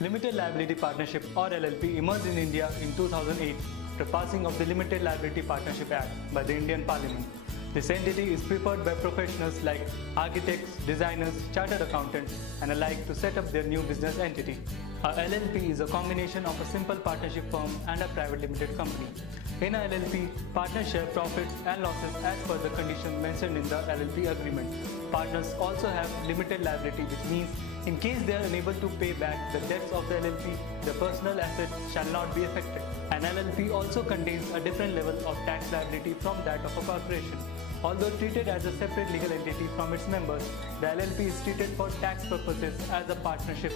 Limited Liability Partnership or LLP emerged in India in 2008 after passing of the Limited Liability Partnership Act by the Indian Parliament. This entity is preferred by professionals like architects, designers, chartered accountants and alike to set up their new business entity. A LLP is a combination of a simple partnership firm and a private limited company. In a LLP, partners share profits and losses as per the conditions mentioned in the LLP agreement. Partners also have limited liability, which means in case they are unable to pay back the debts of the LLP, their personal assets shall not be affected. An LLP also contains a different level of tax liability from that of a corporation. Although treated as a separate legal entity from its members, the LLP is treated for tax purposes as a partnership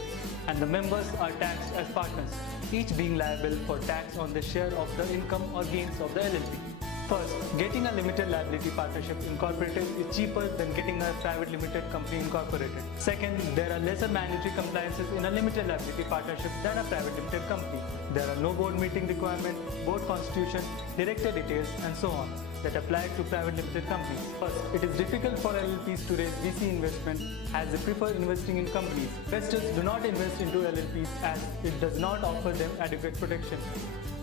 and the members are taxed as partners, each being liable for tax on the share of the income or gains of the LLP. First, getting a limited liability partnership incorporated is cheaper than getting a private limited company incorporated. Second, there are lesser mandatory compliances in a limited liability partnership than a private limited company. There are no board meeting requirements, board constitution, director details and so on that apply to private limited companies. First, it is difficult for LLPs to raise VC investment as they prefer investing in companies. Investors do not invest into LLPs as it does not offer them adequate protection.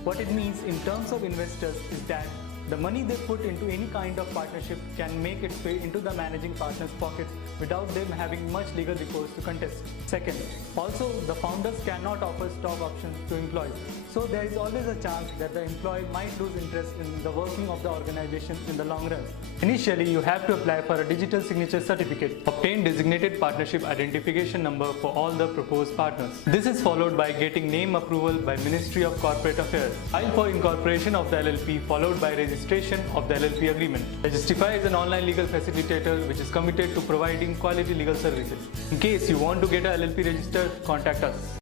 What it means in terms of investors is that the money they put into any kind of partnership can make its way into the managing partner's pocket without them having much legal recourse to contest. Second, also the founders cannot offer stock options to employees. So there is always a chance that the employee might lose interest in the working of the organization in the long run. Initially, you have to apply for a digital signature certificate, obtain designated partnership identification number for all the proposed partners. This is followed by getting name approval by Ministry of Corporate Affairs, file for incorporation of the LLP followed by registration of the LLP agreement. Registify is an online legal facilitator which is committed to providing quality legal services. In case you want to get a LLP registered, contact us.